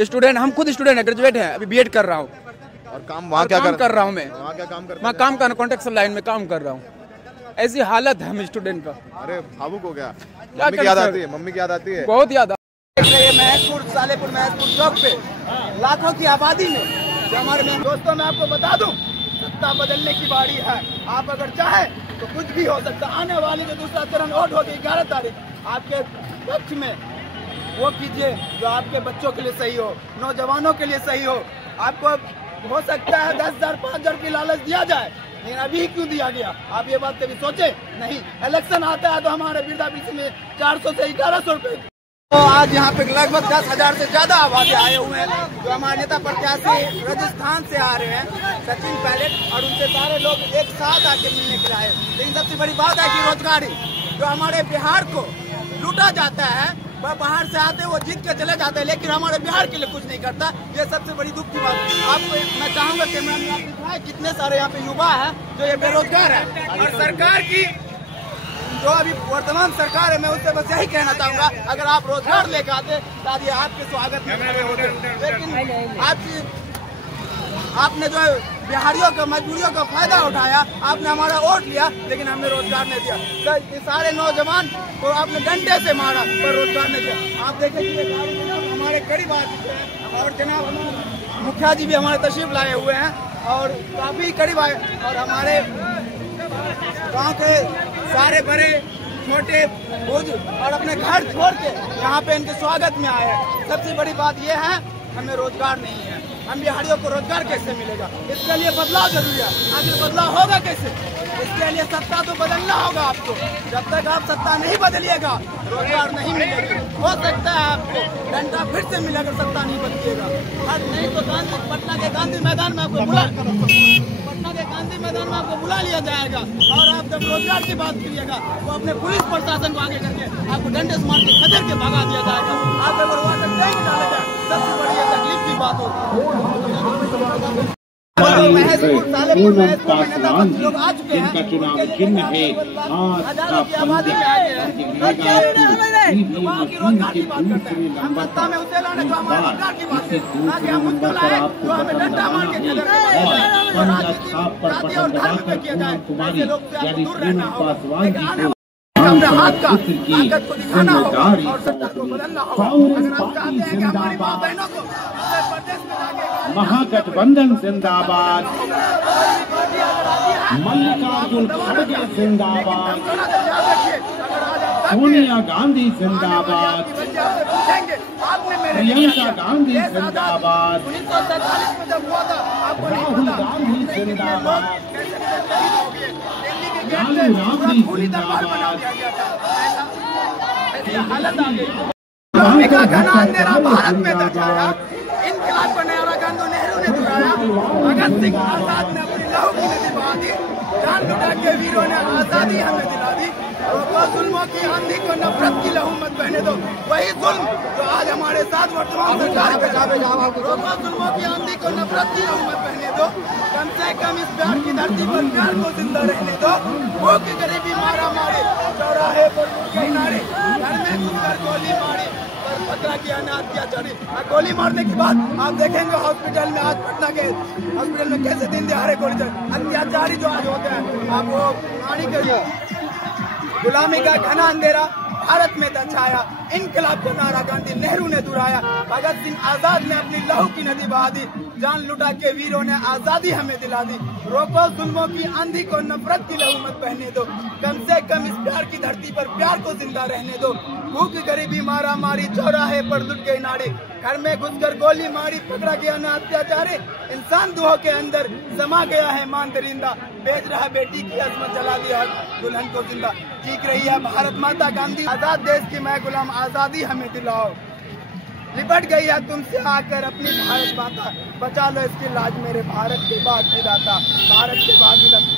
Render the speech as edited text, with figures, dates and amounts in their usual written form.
Student, हम खुद student है, ग्रेजुएट है, अभी बीएड कर रहा हूँ। और काम वहाँ क्या कर रहा हूँ मैं? वहाँ क्या काम करते मैं काम कर कॉन्ट्रैक्शन लाइन में काम कर रहा हूँ। ऐसी हालत है हम स्टूडेंट का। अरे भावुक हो गया। क्या मम्मी की याद आती है? मम्मी की याद आती है? बहुत याद। महसपुर सालेपुर महसपुर चौक पे लाखों की आबादी में जो हमारे दोस्तों, मैं आपको बता दूं, सत्ता बदलने की बारी है। आप अगर चाहें तो कुछ भी हो सकता। आने वाली जो दूसरा चरण वोट होगी 11 तारीख, आपके पक्ष में वो कीजिए जो आपके बच्चों के लिए सही हो, नौजवानों के लिए सही हो। आपको हो सकता है 10,000 5,000 की लालच दिया जाए, लेकिन अभी क्यों दिया गया? आप ये बात कभी सोचे नहीं? इलेक्शन आता है तो हमारे वृद्धावस्था में 400 से 1100 रुपए। तो आज यहाँ पे लगभग 10,000 से ज्यादा आबादी आए हुए हैं जो हमारे नेता प्रत्याशी राजस्थान से आ रहे हैं, सचिन पायलट, और उनसे सारे लोग एक साथ आके मिलने के लिए आए। लेकिन सबसे बड़ी बात है कि रोजगारी जो हमारे बिहार को लूटा जाता है, वह बाहर से आते हैं, वो जीत के चले जाते हैं, लेकिन हमारे बिहार के लिए कुछ नहीं करता। ये सबसे बड़ी दुख की बात। आपको मैं चाहूंगा कैमरा में आप दिखाएं कितने सारे यहाँ पे युवा है जो ये बेरोजगार है, और सरकार की जो अभी वर्तमान सरकार है, मैं उससे बस यही कहना चाहूंगा, अगर आप रोजगार लेकर आते शायद ये आपके स्वागत में खड़े होते, लेकिन आपने जो बिहारियों का मजदूरियों का फायदा उठाया, आपने हमारा वोट लिया, लेकिन हमने रोजगार नहीं दिया। तो ये सारे नौजवान को आपने डंडे से मारा पर रोजगार नहीं दिया। आप देखें कि हमारे करीब आ चुके हैं, और जनाब मुखिया जी भी हमारे तशरीफ लाए हुए हैं और काफी करीब आए, और हमारे गाँव के सारे बड़े छोटे बुजुर्ग और अपने घर छोड़ के यहाँ पे इनके स्वागत में आए हैं। सबसे बड़ी बात यह है, हमें रोजगार नहीं है। हम बिहारियों को रोजगार कैसे मिलेगा? इसके लिए बदलाव जरूरी है। आखिर बदलाव होगा कैसे? इसके लिए सत्ता तो बदलना होगा आपको। जब तक आप सत्ता नहीं बदलिएगा, रोजगार नहीं मिलेगा। हो सकता है आपको घंटा फिर से मिलेगा, सत्ता नहीं बदलिएगा। और नहीं तो पटना के गांधी मैदान में आपको बुला लिया जाएगा, और आप जब रोजगार की बात करिएगा तो अपने पुलिस प्रशासन को आगे करके आपको डंडे से मार के खदेड़ के भगा दिया जाएगा। आप अगर वाटर टैंक डालेगा, सबसे बड़ी तकलीफ की बात होगी। लोग आ चुके हैं, जिनका चुनाव चिन्ह है हजारों की आबादी में आए हैं। वहाँ की रोजगार की बात करते हैं। हम सत्ता में उसे लाने जो हमारे रोजगार की बात है, ना कि हम उसको लाए जो हमें डंडा मार के खदेड़ के जाति और धर्म पे किया जाए। ऐसे लोग से आपको दूर रहना होगा। लेकिन अपने हाथ का ताकत को दिखाना होगा और सत्ता को बदलना होगा। अगर आप चाहते हैं कि हमारी माँ बहनों को प्रदेश में जाके महागठबंधन जिंदाबाद, मल्लिकार्जुन खड़गे जिंदाबाद, सोनिया गांधी जिंदाबाद, प्रियंका गांधी जिंदाबाद, राहुल गांधी जिंदाबाद, लालू राबड़ी जिंदाबाद। घना अंधेरा भारत में दर्शाया, इनकलाब को गांधी नेहरू ने दुहराया, भगत सिंह आजाद ने अपनी लहू की नदी बहा दी, जान लुटा के वीरों ने आजादी हमें दिला दी। रोको जुल्मों की आंधी को, नफरत की लहू मत बहने दो। वही जुल्म जो आज हमारे साथ वर्तमान सरकार पे रोको जुल्मों की आंधी को, नफरत की लहू मत बहने दो। कम से कम इस प्यार की धरती पर प्यार को जिंदा रहने दो। वो की गरीबी मारा मारे, चौराहे पर नारे, घर में घुसकर गोली मारी, पकड़ा किया ने अत्याचारी। गोली मारने के बाद आप देखेंगे हॉस्पिटल में, आज पटना के हॉस्पिटल में कैसे दिन दिहाड़े गोली चल अत्याचारी जो आज होते हैं। आप वो पानी के गुलामी का घना अंधेरा भारत में दर्शाया, इनकलाब को नारा गांधी नेहरू ने दुहराया, भगत सिंह आजाद ने अपनी लहू की नदी बहा दी, जान लुटा के वीरों ने आजादी हमें दिला दी। रोको जुल्मों की आंधी को, नफरत की लहू मत बहने दो। कम से कम इस प्यार की धरती पर प्यार को जिंदा रहने दो। भूख गरीबी मारा मारी, चौराहे पर लुट गई नारी, घर में घुसकर गोली मारी, पकड़ा गया न अत्याचारी। इंसान दुहों के अंदर समा गया है मान दरिंदा, बेच रहा बेटी की अजमत, जला दिया दुल्हन को जिंदा। चीख रही है भारत माता गांधी, आजाद देश की मैं गुलाम, आजादी हमें दिलाओ। लिपट गई है तुमसे आकर अपनी भारत माता, बचा लो इसकी लाज मेरे भारत के बाद विधाता, भारत के बाद विधाता।